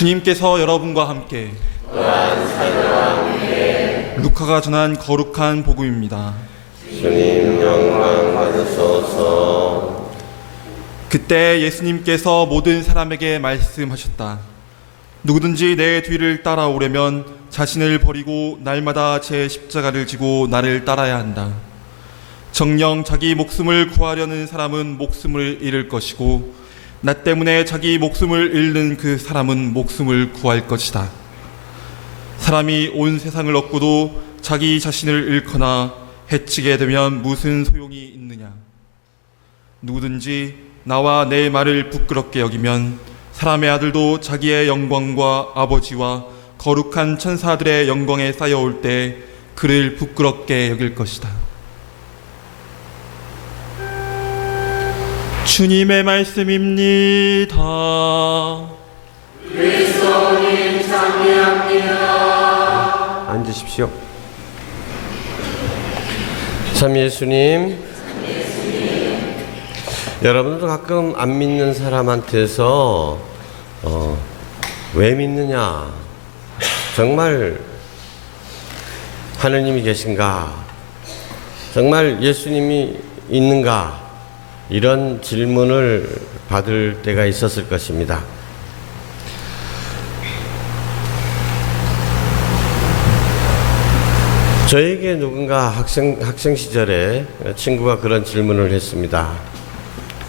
주님께서 여러분과 함께 루카가 전한 거룩한 복음입니다. 주님 영광 받으소서. 그때 예수님께서 모든 사람에게 말씀하셨다. 누구든지 내 뒤를 따라오려면 자신을 버리고 날마다 제 십자가를 지고 나를 따라야 한다. 정녕 자기 목숨을 구하려는 사람은 목숨을 잃을 것이고 나 때문에 자기 목숨을 잃는 그 사람은 목숨을 구할 것이다. 사람이 온 세상을 얻고도 자기 자신을 잃거나 해치게 되면 무슨 소용이 있느냐. 누구든지 나와 내 말을 부끄럽게 여기면 사람의 아들도 자기의 영광과 아버지와 거룩한 천사들의 영광에 쌓여올 때 그를 부끄럽게 여길 것이다. 주님의 말씀입니다. 그리스도님 찬미합니다. 앉으십시오. 참 예수님, 여러분도 가끔 안 믿는 사람한테서 왜 믿느냐, 정말 하느님이 계신가, 정말 예수님이 있는가, 이런 질문을 받을 때가 있었을 것입니다. 저에게 누군가 학생 시절에 친구가 그런 질문을 했습니다.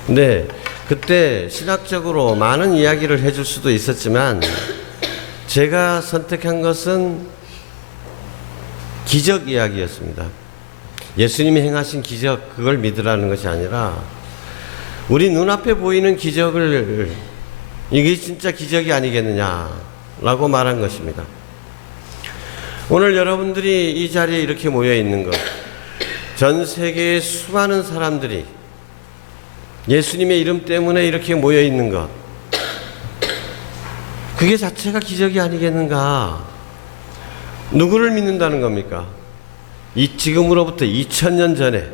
근데 그때 신학적으로 많은 이야기를 해줄 수도 있었지만 제가 선택한 것은 기적 이야기였습니다. 예수님이 행하신 기적, 그걸 믿으라는 것이 아니라 우리 눈앞에 보이는 기적을, 이게 진짜 기적이 아니겠느냐라고 말한 것입니다. 오늘 여러분들이 이 자리에 이렇게 모여 있는 것, 전 세계의 수많은 사람들이 예수님의 이름 때문에 이렇게 모여 있는 것, 그게 자체가 기적이 아니겠는가? 누구를 믿는다는 겁니까? 지금으로부터 2000년 전에,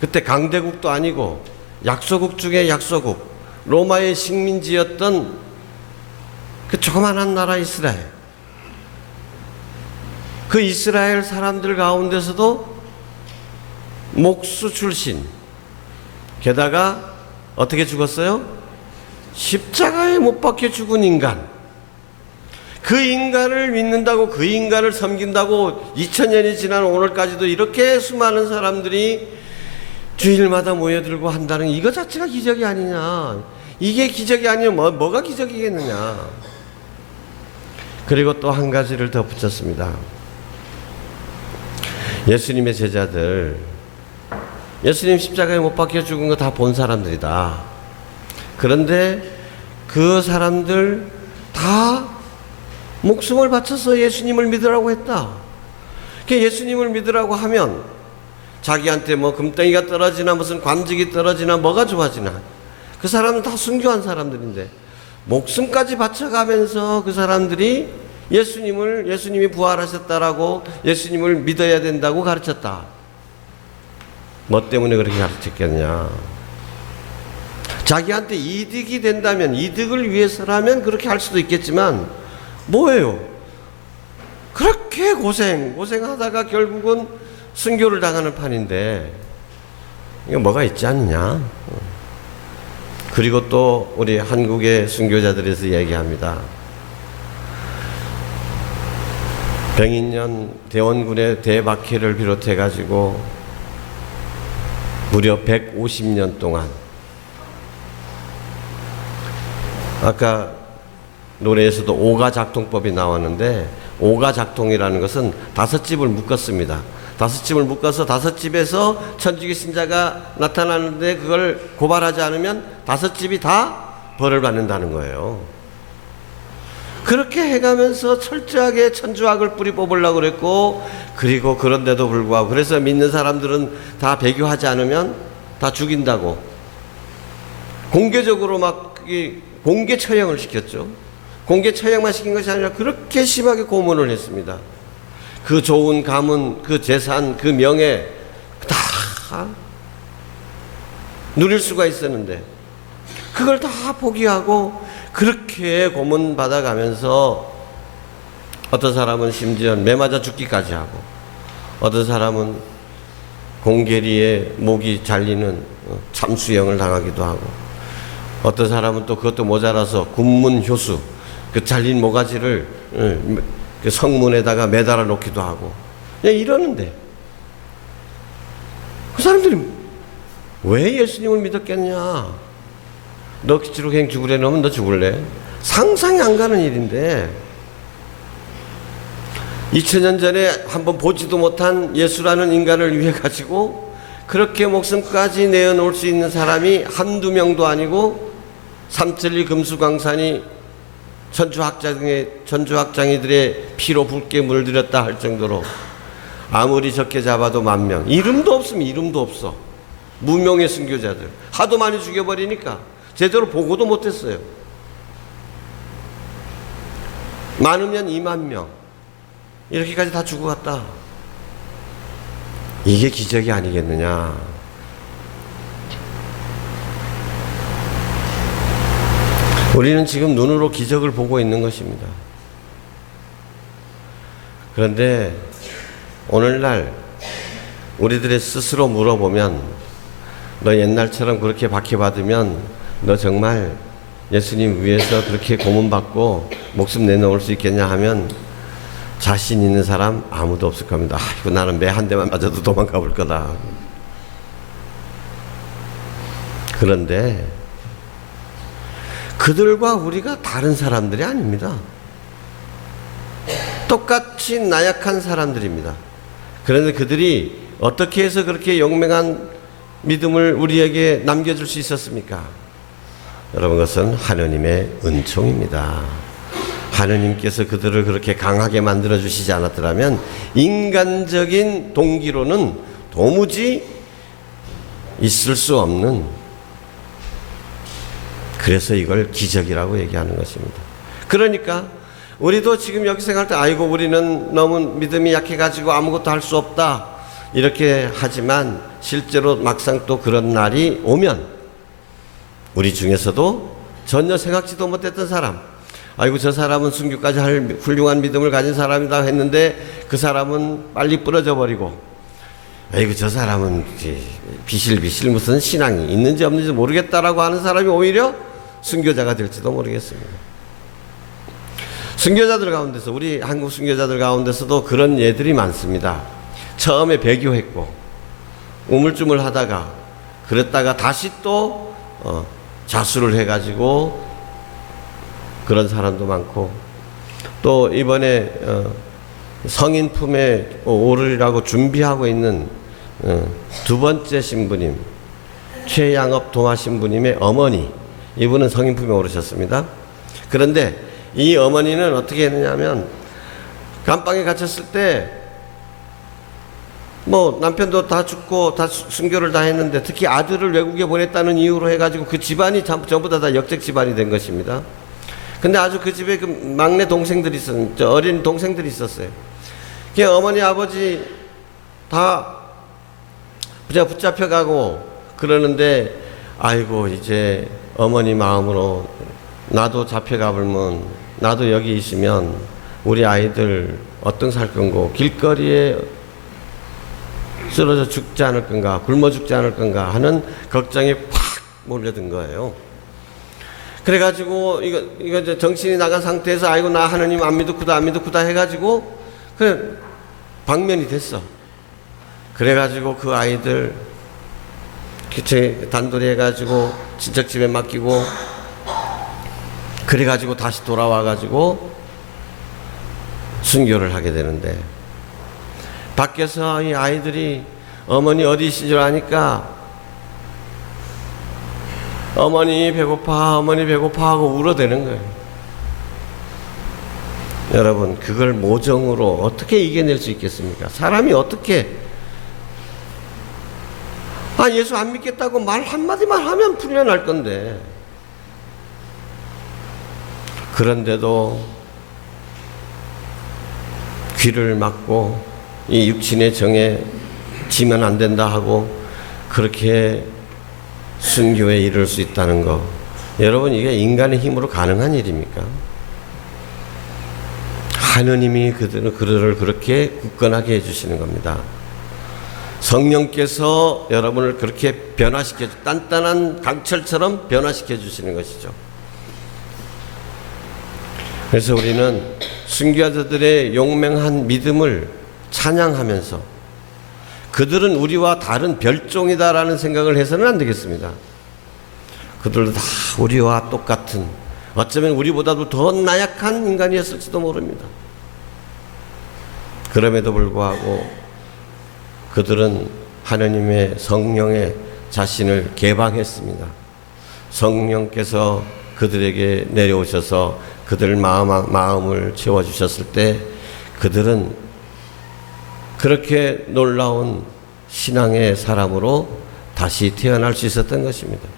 그때 강대국도 아니고 약소국 중에 약소국, 로마의 식민지였던 그 조그만한 나라 이스라엘, 그 이스라엘 사람들 가운데서도 목수 출신, 게다가 어떻게 죽었어요? 십자가에 못 박혀 죽은 인간, 그 인간을 믿는다고, 그 인간을 섬긴다고 2000년이 지난 오늘까지도 이렇게 수많은 사람들이 주일마다 모여들고 한다는, 이거 자체가 기적이 아니냐. 이게 기적이 아니면 뭐가 기적이겠느냐. 그리고 또 한 가지를 더 붙였습니다. 예수님의 제자들, 예수님 십자가에 못 박혀 죽은 거 다 본 사람들이다. 그런데 그 사람들 다 목숨을 바쳐서 예수님을 믿으라고 했다. 예수님을 믿으라고 하면 자기한테 뭐 금덩이가 떨어지나 무슨 관직이 떨어지나 뭐가 좋아지나, 그 사람은 다 순교한 사람들인데 목숨까지 바쳐가면서 그 사람들이 예수님이 부활하셨다라고 예수님을 믿어야 된다고 가르쳤다. 뭐 때문에 그렇게 가르쳤겠냐. 자기한테 이득이 된다면, 이득을 위해서라면 그렇게 할 수도 있겠지만 뭐예요? 그렇게 고생하다가 결국은 순교를 당하는 판인데 이거 뭐가 있지 않느냐. 그리고 또 우리 한국의 순교자들에서 얘기합니다. 병인년 대원군의 대박해를 비롯해 가지고 무려 150년 동안, 아까 노래에서도 오가작통법이 나왔는데, 오가작통이라는 것은 5집을 묶었습니다. 5집을 묶어서 5집에서 천주교 신자가 나타나는데 그걸 고발하지 않으면 5집이 다 벌을 받는다는 거예요. 그렇게 해가면서 철저하게 천주학을 뿌리 뽑으려고 그랬고, 그리고 그런데도 불구하고, 그래서 믿는 사람들은 다 배교하지 않으면 다 죽인다고 공개적으로 막 공개 처형을 시켰죠. 공개 처형만 시킨 것이 아니라 그렇게 심하게 고문을 했습니다. 그 좋은 가문, 그 재산, 그 명예 다 누릴 수가 있었는데 그걸 다 포기하고 그렇게 고문받아가면서 어떤 사람은 심지어 매 맞아 죽기까지 하고, 어떤 사람은 공계리에 목이 잘리는 참수형을 당하기도 하고, 어떤 사람은 또 그것도 모자라서 군문효수, 그 잘린 모가지를 그 성문에다가 매달아 놓기도 하고, 이러는데 그 사람들이 왜 예수님을 믿었겠냐? 너 기치로행 죽으려 놓으면 너 죽을래? 상상이 안 가는 일인데, 2000년 전에 한번 보지도 못한 예수라는 인간을 위해 가지고 그렇게 목숨까지 내어놓을 수 있는 사람이 한두 명도 아니고, 삼천리 금수강산이 천주학장이들의 피로 붉게 물들였다 할 정도로 아무리 적게 잡아도 10,000명, 이름도 없으면 이름도 없어. 무명의 순교자들 하도 많이 죽여버리니까 제대로 보고도 못했어요. 많으면 20,000명, 이렇게까지 다 죽어갔다. 이게 기적이 아니겠느냐? 우리는 지금 눈으로 기적을 보고 있는 것입니다. 그런데 오늘날 우리들의 스스로 물어보면, 너 옛날처럼 그렇게 박해받으면 너 정말 예수님 위해서 그렇게 고문받고 목숨 내놓을 수 있겠냐 하면 자신 있는 사람 아무도 없을 겁니다. 이거 나는 매 한 대만 맞아도 도망가 볼 거다. 그런데 그들과 우리가 다른 사람들이 아닙니다. 똑같이 나약한 사람들입니다. 그런데 그들이 어떻게 해서 그렇게 용맹한 믿음을 우리에게 남겨줄 수 있었습니까? 여러분, 그것은 하느님의 은총입니다. 하느님께서 그들을 그렇게 강하게 만들어 주시지 않았더라면 인간적인 동기로는 도무지 있을 수 없는, 그래서 이걸 기적이라고 얘기하는 것입니다. 그러니까 우리도 지금 여기 생각할 때 아이고 우리는 너무 믿음이 약해가지고 아무것도 할 수 없다 이렇게 하지만, 실제로 막상 또 그런 날이 오면 우리 중에서도 전혀 생각지도 못했던 사람, 아이고 저 사람은 순교까지 할 훌륭한 믿음을 가진 사람이다 했는데 그 사람은 빨리 부러져 버리고, 아이고 저 사람은 비실비실 무슨 신앙이 있는지 없는지 모르겠다라고 하는 사람이 오히려 순교자가 될지도 모르겠습니다. 순교자들 가운데서, 우리 한국 순교자들 가운데서도 그런 예들이 많습니다. 처음에 배교했고 우물쭈물 하다가 그랬다가 다시 또 자수를 해가지고 그런 사람도 많고, 또 이번에 성인 품에 오르리라고 준비하고 있는 두 번째 신부님, 최양업 동화 신부님의 어머니, 이분은 성인 품에 오르셨습니다. 그런데 이 어머니는 어떻게 했느냐면, 감방에 갇혔을 때 뭐 남편도 다 죽고 다 순교를 다 했는데, 특히 아들을 외국에 보냈다는 이유로 해가지고 그 집안이 전부 다 역적 집안이 된 것입니다. 근데 아주 그 집에 그 막내 동생들이 있었어요. 어린 동생들이 있었어요. 그 어머니 아버지 다 그냥 붙잡혀가고 그러는데, 아이고 이제 어머니 마음으로 나도 잡혀가버리면, 나도 여기 있으면 우리 아이들 어떤 살 건고, 길거리에 쓰러져 죽지 않을 건가, 굶어 죽지 않을 건가 하는 걱정이 팍 몰려든 거예요. 그래가지고 이거 이제 정신이 나간 상태에서 아이고 나 하느님 안 믿었구다 해가지고 그 방면이 됐어. 그래가지고 그 아이들 단돌이 해가지고 친척집에 맡기고, 그래가지고 다시 돌아와가지고 순교를 하게 되는데, 밖에서 이 아이들이 어머니 어디 있는 줄 아니까 어머니 배고파 하고 울어대는 거예요. 여러분, 그걸 모정으로 어떻게 이겨낼 수 있겠습니까? 사람이 어떻게, 예수 안 믿겠다고 말 한마디만 하면 풀려날 건데, 그런데도 귀를 막고 이 육신의 정에 지면 안 된다 하고 그렇게 순교에 이를 수 있다는 거, 여러분, 이게 인간의 힘으로 가능한 일입니까? 하느님이 그들을 그렇게 굳건하게 해주시는 겁니다. 성령께서 여러분을 그렇게 단단한 강철처럼 변화시켜 주시는 것이죠. 그래서 우리는 순교자들의 용맹한 믿음을 찬양하면서 그들은 우리와 다른 별종이다라는 생각을 해서는 안 되겠습니다. 그들도 다 우리와 똑같은, 어쩌면 우리보다도 더 나약한 인간이었을지도 모릅니다. 그럼에도 불구하고 그들은 하느님의 성령의 자신을 개방했습니다. 성령께서 그들에게 내려오셔서 그들 마음을 채워주셨을 때 그들은 그렇게 놀라운 신앙의 사람으로 다시 태어날 수 있었던 것입니다.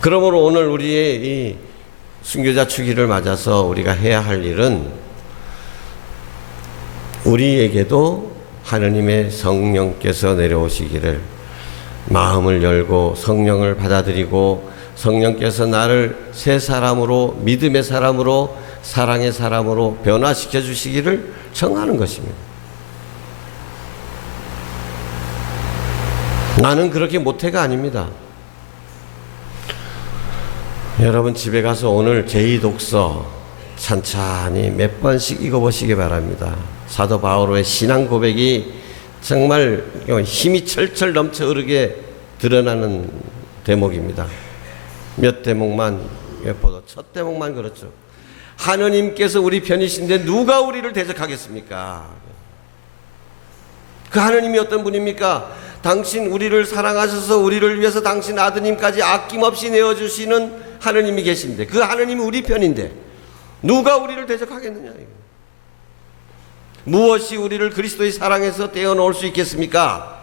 그러므로 오늘 우리의 이 순교자 주기를 맞아서 우리가 해야 할 일은 우리에게도 하느님의 성령께서 내려오시기를, 마음을 열고 성령을 받아들이고 성령께서 나를 새 사람으로, 믿음의 사람으로, 사랑의 사람으로 변화시켜 주시기를 청하는 것입니다. 나는 그렇게 못해가 아닙니다. 여러분, 집에 가서 오늘 제2독서 찬찬히 몇 번씩 읽어보시기 바랍니다. 사도 바오로의 신앙 고백이 정말 힘이 철철 넘쳐 흐르게 드러나는 대목입니다. 몇 대목만 보도 첫 대목만 그렇죠. 하느님께서 우리 편이신데 누가 우리를 대적하겠습니까? 그 하느님이 어떤 분입니까? 당신 우리를 사랑하셔서 우리를 위해서 당신 아드님까지 아낌없이 내어주시는 하느님이 계신데, 그 하느님이 우리 편인데 누가 우리를 대적하겠느냐. 무엇이 우리를 그리스도의 사랑에서 떼어놓을 수 있겠습니까?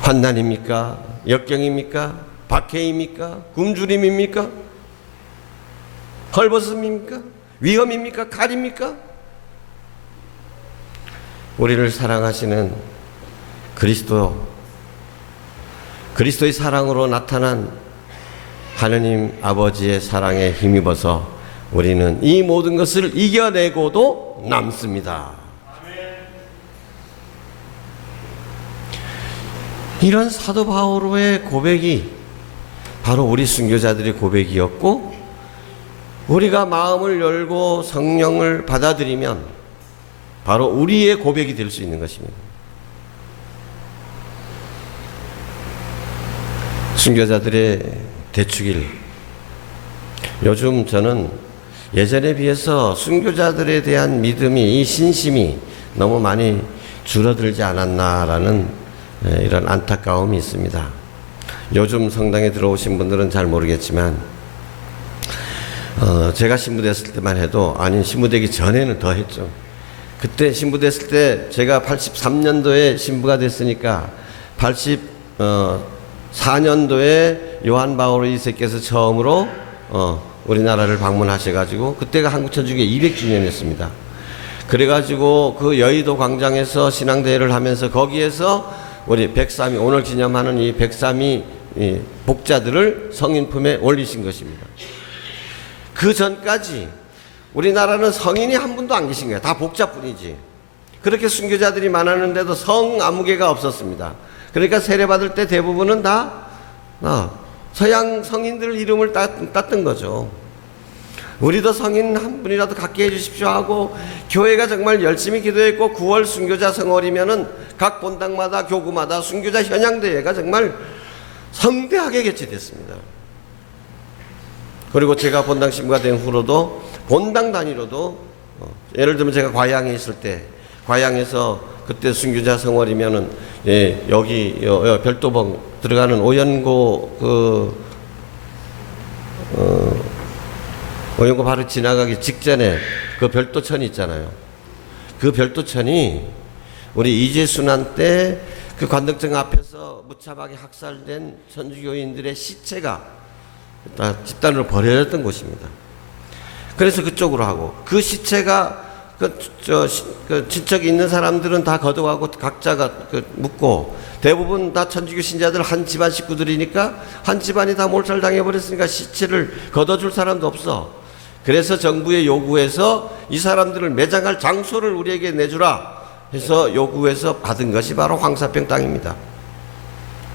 환난입니까? 역경입니까? 박해입니까? 굶주림입니까? 헐벗음입니까? 위험입니까? 칼입니까? 우리를 사랑하시는 그리스도의 사랑으로 나타난 하느님 아버지의 사랑에 힘입어서 우리는 이 모든 것을 이겨내고도 남습니다. 이런 사도 바오로의 고백이 바로 우리 순교자들의 고백이었고, 우리가 마음을 열고 성령을 받아들이면 바로 우리의 고백이 될 수 있는 것입니다. 순교자들의 대축일, 요즘 저는 예전에 비해서 순교자들에 대한 믿음이, 이 신심이 너무 많이 줄어들지 않았나라는 이런 안타까움이 있습니다. 요즘 성당에 들어오신 분들은 잘 모르겠지만 제가 신부됐을 때만 해도, 아니 신부되기 전에는 더 했죠. 그때 신부됐을 때 제가 83년도에 신부가 됐으니까 84년도에 요한 바오로 2세께서 처음으로 우리나라를 방문하셔가지고, 그때가 한국천주교 200주년이었습니다. 그래가지고 그 여의도 광장에서 신앙대회를 하면서 거기에서 우리 103위, 오늘 기념하는 이 103위 복자들을 성인 품에 올리신 것입니다. 그 전까지 우리나라는 성인이 한 분도 안 계신 거예요. 다 복자뿐이지. 그렇게 순교자들이 많았는데도 성 아무개가 없었습니다. 그러니까 세례받을 때 대부분은 다 서양 성인들 이름을 땄던 거죠. 우리도 성인 한 분이라도 갖게 해주십시오 하고, 교회가 정말 열심히 기도했고, 9월 순교자 성월이면은 각 본당마다 교구마다 순교자 현양대회가 정말 성대하게 개최됐습니다. 그리고 제가 본당 신부가 된 후로도 본당 단위로도, 예를 들면 제가 과양에 있을 때, 과양에서 그때 순교자 성월이면은 여기 별도봉 들어가는 오연고 오연고 바로 지나가기 직전에 그 별도천이 있잖아요. 그 별도천이 우리 이재순환 때 그 관덕정 앞에서 무차하게 학살된 천주교인들의 시체가 다 집단으로 버려졌던 곳입니다. 그래서 그쪽으로 하고, 그 시체가 그 친척이 있는 사람들은 다 거둬가고 각자가 묻고, 대부분 다 천주교 신자들 한 집안 식구들이니까 한 집안이 다 몰살당해버렸으니까 시체를 걷어줄 사람도 없어. 그래서 정부에 요구해서 이 사람들을 매장할 장소를 우리에게 내주라 해서 요구해서 받은 것이 바로 황사평 땅입니다.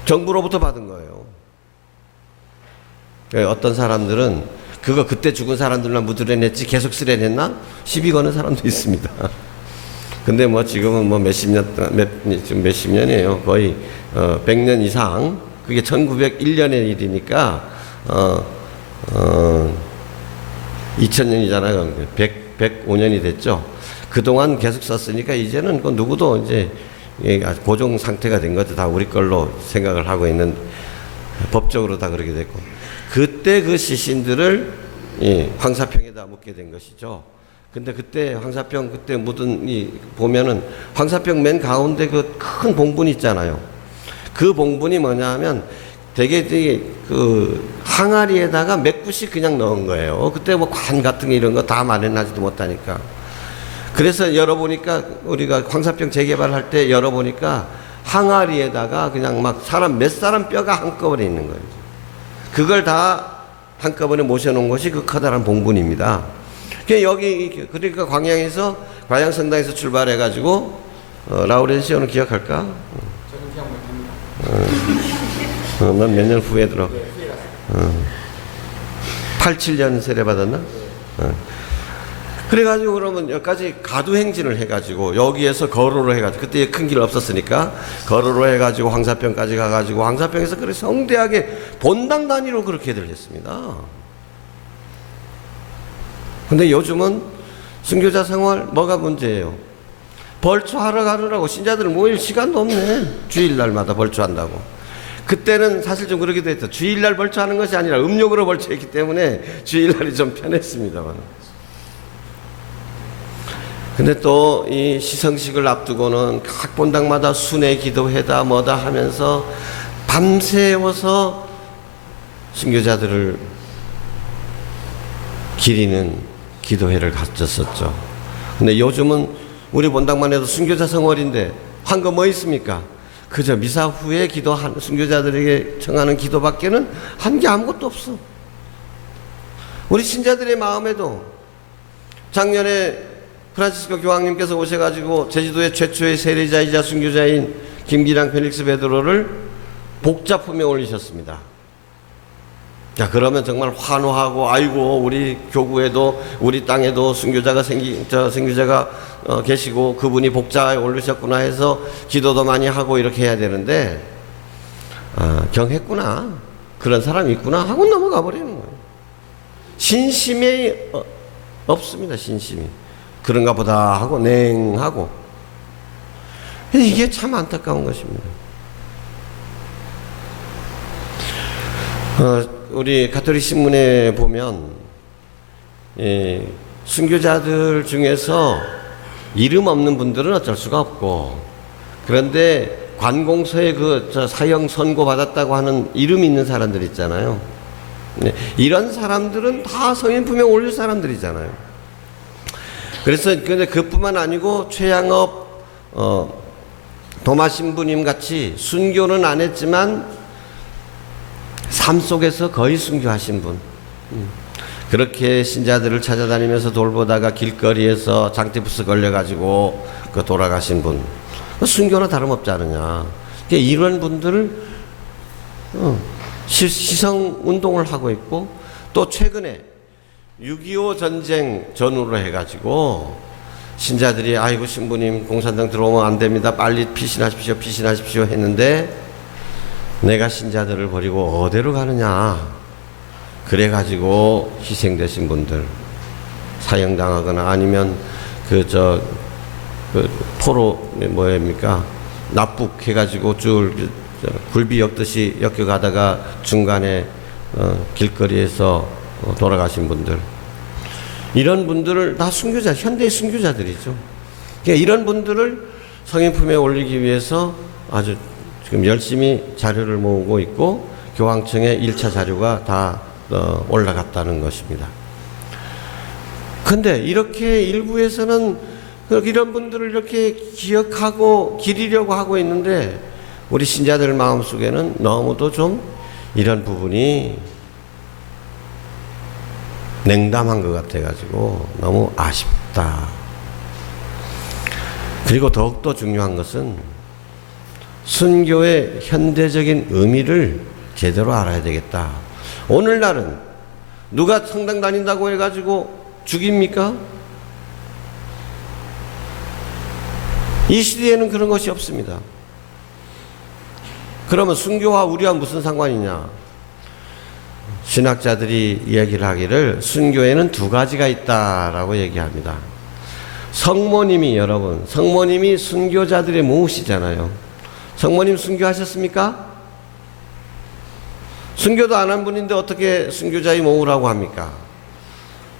정부로부터 받은 거예요. 어떤 사람들은 그거 그때 죽은 사람들만 묻으려냈지 계속 쓰려냈나? 시비 거는 사람도 있습니다. 근데 뭐 지금은 뭐 몇십 년이에요. 거의 100년 이상. 그게 1901년의 일이니까 2000년이잖아요. 105년이 됐죠. 그동안 계속 썼으니까 이제는 그 누구도 이제 고정 상태가 된 것도 다 우리 걸로 생각을 하고 있는, 법적으로 다 그렇게 됐고, 그때 그 시신들을 황사평에다 묻게 된 것이죠. 근데 그때 황사평 그때 묻은 보면은 황사평 맨 가운데 그 큰 봉분이 있잖아요. 그 봉분이 뭐냐면 되게 그 항아리에다가 몇 구씩 그냥 넣은 거예요. 그때 뭐 관 같은 게 이런 거 다 마련하지도 못하니까. 그래서 열어보니까 우리가 황사평 재개발할 때 열어보니까 항아리에다가 그냥 막 몇 사람 뼈가 한꺼번에 있는 거예요. 그걸 다 한꺼번에 모셔놓은 것이 그 커다란 봉분입니다. 그러니까 광양성당에서 출발해가지고 라우렌시오는 기억할까? 저는 기억 못합니다. 넌 몇 년 후에 들어? 87년 세례받았나? 그래가지고 그러면 여기까지 가두행진을 해가지고 여기에서 거로로 해가지고, 그때 큰 길 없었으니까 거로로 해가지고 황사평까지 가가지고 황사평에서 그렇게 성대하게 본당 단위로 그렇게들 했습니다. 근데 요즘은 순교자 생활 뭐가 문제예요? 벌초하러 가느라고 신자들 모일 시간도 없네. 주일날마다 벌초한다고. 그때는 사실 좀 그러기도 했죠. 주일날 벌초하는 것이 아니라 음력으로 벌초했기 때문에 주일날이 좀 편했습니다만. 근데 또 이 시성식을 앞두고는 각 본당마다 순회 기도회다 뭐다 하면서 밤새워서 순교자들을 기리는 기도회를 가졌었죠. 근데 요즘은 우리 본당만 해도 순교자 성월인데 한 거 뭐 있습니까? 그저 미사 후에 기도한 순교자들에게 청하는 기도밖에는 한 게 아무것도 없어. 우리 신자들의 마음에도 작년에 프란치스코 교황님께서 오셔가지고 제주도의 최초의 세례자이자 순교자인 김기랑 펠릭스 베드로를 복자품에 올리셨습니다. 자, 그러면 정말 환호하고, 아이고 우리 교구에도 우리 땅에도 순교자가 계시고 그분이 복자에 올리셨구나 해서 기도도 많이 하고 이렇게 해야 되는데, 경했구나, 그런 사람이 있구나 하고 넘어가 버리는 거예요. 신심이 없습니다. 신심이. 그런가 보다 하고 냉하고. 이게 참 안타까운 것입니다. 우리 가톨릭 신문에 보면 순교자들 중에서 이름 없는 분들은 어쩔 수가 없고, 그런데 관공서에 사형 선고 받았다고 하는 이름이 있는 사람들 있잖아요. 이런 사람들은 다 성인 품에 올릴 사람들이잖아요. 그래서 근데 그뿐만 아니고 최양업 도마 신부님 같이 순교는 안 했지만 삶 속에서 거의 순교하신 분, 그렇게 신자들을 찾아다니면서 돌보다가 길거리에서 장티푸스 걸려가지고 돌아가신 분, 순교나 다름없지 않느냐. 이런 분들을 시성 운동을 하고 있고, 또 최근에 6.25 전쟁 전후로 해가지고 신자들이 아이고 신부님 공산당 들어오면 안 됩니다, 빨리 피신하십시오 했는데, 내가 신자들을 버리고 어디로 가느냐, 그래가지고 희생되신 분들, 사형당하거나 아니면 포로 뭐입니까, 납북해가지고 줄 굴비 엮듯이 엮여가다가 중간에 길거리에서 돌아가신 분들, 이런 분들을 다 순교자, 현대의 순교자들이죠. 그러니까 이런 분들을 성인 품에 올리기 위해서 아주 지금 열심히 자료를 모으고 있고, 교황청에 1차 자료가 다 올라갔다는 것입니다. 근데 이렇게 일부에서는 이런 분들을 이렇게 기억하고 기리려고 하고 있는데 우리 신자들 마음속에는 너무도 좀 이런 부분이 냉담한 것 같아가지고 너무 아쉽다. 그리고 더욱더 중요한 것은 순교의 현대적인 의미를 제대로 알아야 되겠다. 오늘날은 누가 성당 다닌다고 해가지고 죽입니까? 이 시대에는 그런 것이 없습니다. 그러면 순교와 우리와 무슨 상관이냐? 신학자들이 이야기를 하기를 순교에는 두 가지가 있다라고 얘기합니다. 성모님이 여러분, 성모님이 순교자들의 모우시잖아요. 성모님 순교하셨습니까? 순교도 안 한 분인데 어떻게 순교자의 모우라고 합니까?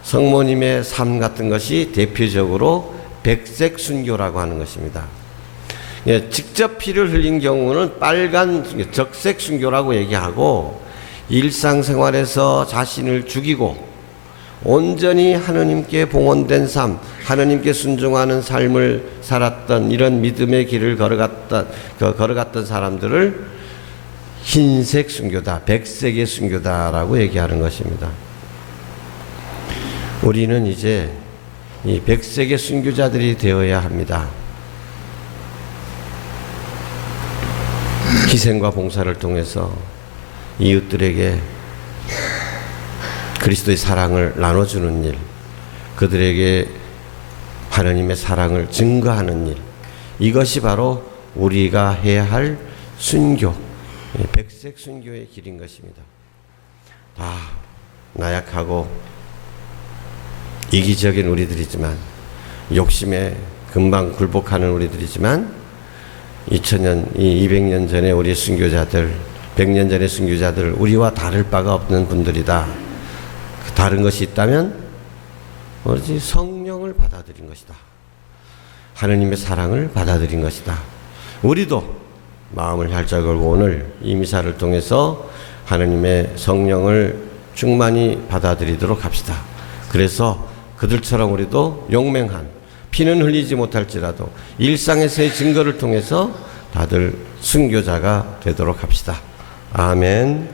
성모님의 삶 같은 것이 대표적으로 백색 순교라고 하는 것입니다. 예, 직접 피를 흘린 경우는 빨간 순교, 적색 순교라고 얘기하고 일상생활에서 자신을 죽이고 온전히 하느님께 봉헌된 삶, 하느님께 순종하는 삶을 살았던 이런 믿음의 길을 걸어갔던 사람들을 흰색 순교다, 백색의 순교다라고 얘기하는 것입니다. 우리는 이제 이 백색의 순교자들이 되어야 합니다. 희생과 봉사를 통해서 이웃들에게 그리스도의 사랑을 나눠주는 일, 그들에게 하나님의 사랑을 증거하는 일, 이것이 바로 우리가 해야 할 순교, 백색 순교의 길인 것입니다. 다 나약하고 이기적인 우리들이지만, 욕심에 금방 굴복하는 우리들이지만 2000년, 200년 전에 우리 순교자들, 100년 전의 순교자들, 우리와 다를 바가 없는 분들이다. 다른 것이 있다면 뭐지? 성령을 받아들인 것이다. 하느님의 사랑을 받아들인 것이다. 우리도 마음을 활짝 열고 오늘 이 미사를 통해서 하느님의 성령을 충만히 받아들이도록 합시다. 그래서 그들처럼 우리도 용맹한, 피는 흘리지 못할지라도 일상에서의 증거를 통해서 다들 순교자가 되도록 합시다. 아멘.